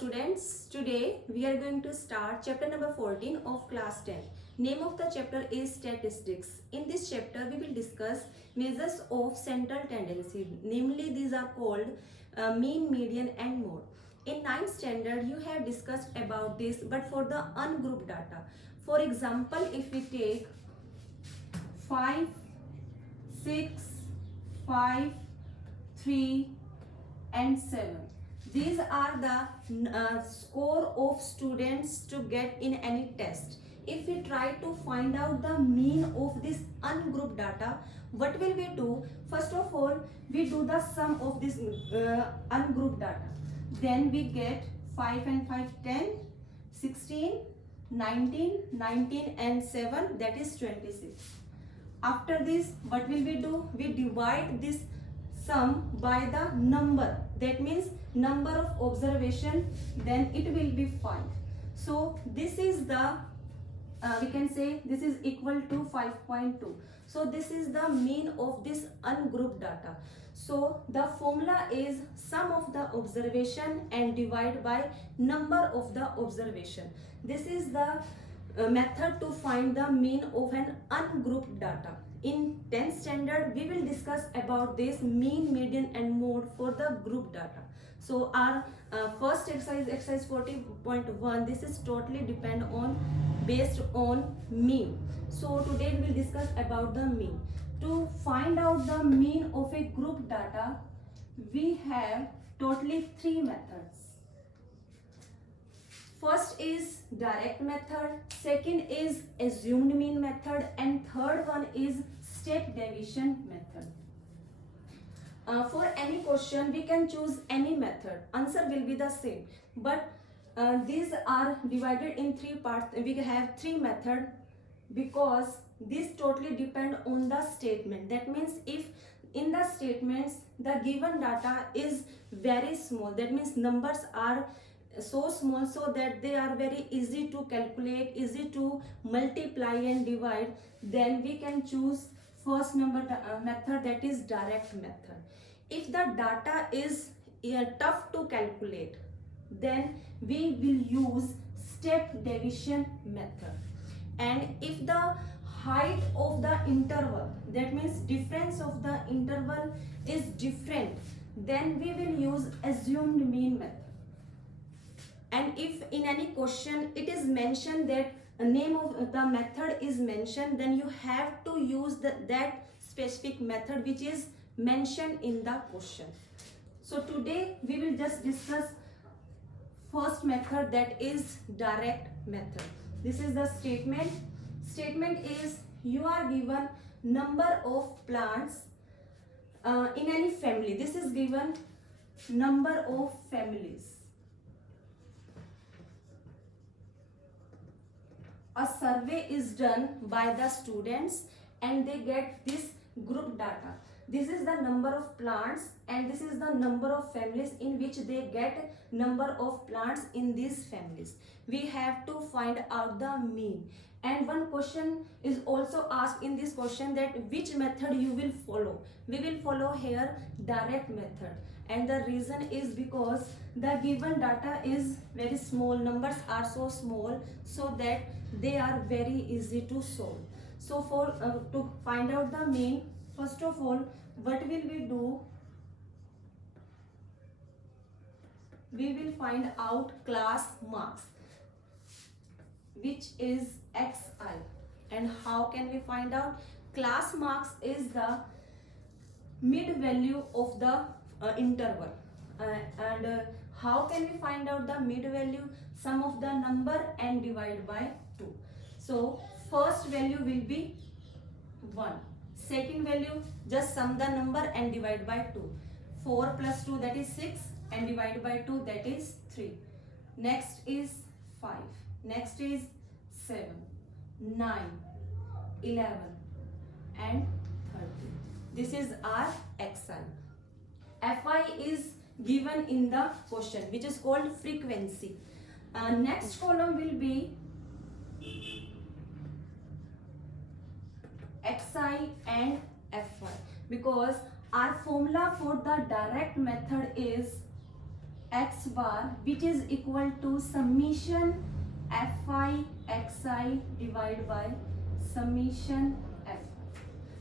students, today we are going to start chapter number 14 of class 10. Name of the chapter is statistics. In this chapter we will discuss measures of central tendency. Namely, these are called mean, median and mode. In 9th standard you have discussed about this, but for the ungrouped data. For example, if we take 5, 6, 5, 3 and 7. These are the score of students to get in any test. If we try to find out the mean of this ungrouped data, what will we do? First of all, we do the sum of this ungrouped data. Then we get 5 and 5, 10, 16, 19, 19 and 7, that is 26. After this, what will we do? We divide this sum by the number, that means number of observation, then it will be 5. So this is the we can say this is equal to 5.2. So this is the mean of this ungrouped data. So the formula is sum of the observation and divide by number of the observation. This is the method to find the mean of an ungrouped data. In 10th standard we will discuss about this mean, median and mode for the group data. So our first exercise 40.1, this is totally depend on based on mean. So today we will discuss about the mean. To find out the mean of a group data, we have totally 3 methods. First is direct method, second is assumed mean method, and third one is step deviation method. For any question we can choose any method, answer will be the same, but these are divided in 3 parts. We have 3 methods because this totally depend on the statement. That means if in the statements the given data is very small, that means numbers are so small so that they are very easy to calculate, easy to multiply and divide, then we can choose first method, that is direct method. If the data is tough to calculate, then we will use step deviation method. And if the height of the interval, that means difference of the interval is different, then we will use assumed mean method. And if in any question it is mentioned that a name of the method is mentioned, then you have to use that specific method which is mentioned in the question. So today we will just discuss first method, that is direct method. This is the statement. Statement is you are given number of plants in any family. This is given number of families. A survey is done by the students and they get this group data. This is the number of plants and this is the number of families in which they get number of plants in these families. We have to find out the mean. And one question is also asked in this question, that which method you will follow. We will follow here direct method. And the reason is because the given data is very small, numbers are so small, so that they are very easy to solve. So for to find out the mean, first of all, what will we do? We will find out class marks, which is xi. And how can we find out? Class marks is the mid value of the interval. How can we find out the mid value? Sum of the number and divide by 2. So first value will be 1. Second value, just sum the number and divide by 2. 4 plus 2, that is 6, and divide by 2, that is 3. Next is 5. Next is 7, 9, 11 and 30. This is our xi. Fi is given in the question, which is called frequency. Next column will be xi and fy, because our formula for the direct method is x bar, which is equal to summation fi xi divided by summation fi.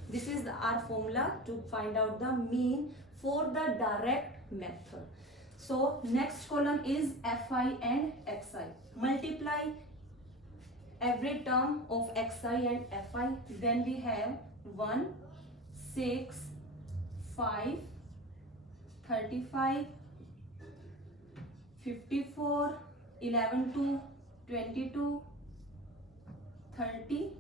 This is our formula to find out the mean for the direct method. So next column is fi and xi. Multiply every term of xi and fi. Then we have 1, 6, 5, 35, 54, 11 to 22, 39.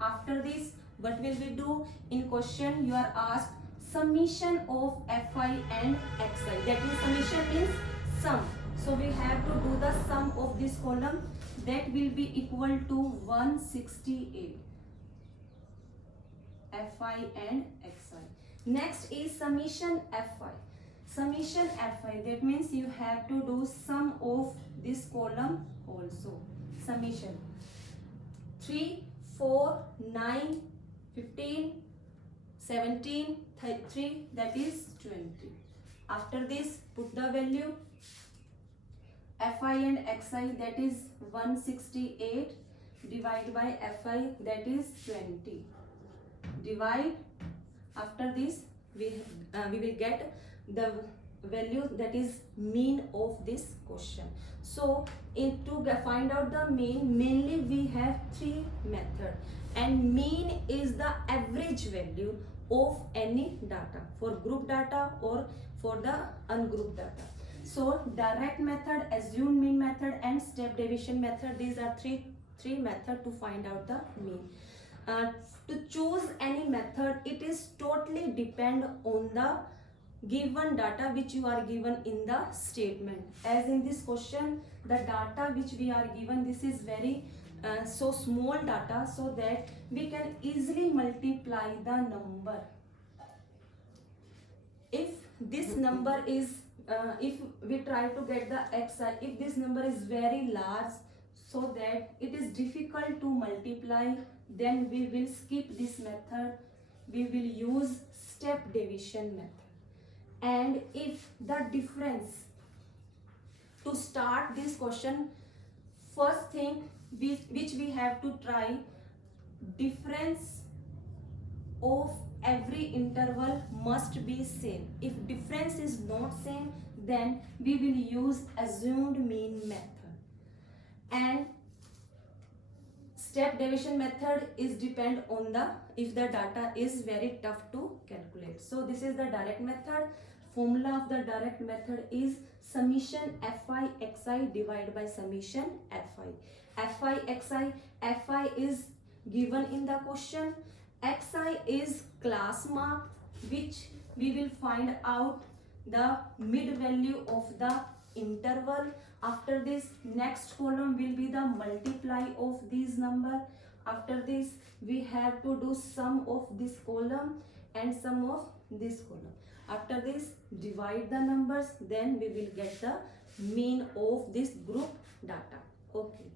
After this, what will we do? In question you are asked summation of fi and xi. That means summation means sum. So we have to do the sum of this column. That will be equal to 168. fi and xi. Next is summation fi. Summation fi, that means you have to do sum of this column also. Summation 3, 4, 9, 15, 17, 33, that is 20. After this, put the value fi and xi, that is 168 divided by fi, that is 20. Divide. After this, we will get the value, that is mean of this question. So to find out the mean, mainly we have three methods, and mean is the average value of any data, for group data or for the ungrouped data. So direct method, assumed mean method, and step deviation method, these are three methods to find out the mean. To choose any method, it is totally depend on the given data which you are given in the statement. As in this question, the data which we are given, this is very so small data, so that we can easily multiply the number. If this number is if we try to get the xi, if this number is very large, so that it is difficult to multiply, then we will skip this method. We will use step deviation method. And if the difference, to start this question, first thing which we have to try, difference of every interval must be same. If difference is not same, then we will use assumed mean method. And step deviation method is depend on the if the data is very tough to calculate. So this is the direct method. Formula of the direct method is summation fi xi divided by summation fi. Fi is given in the question. Xi is class mark, which we will find out the mid value of the interval. After this, next column will be the multiply of these number. After this, we have to do sum of this column and sum of this column. After this, divide the numbers, then we will get the mean of this group data. Okay.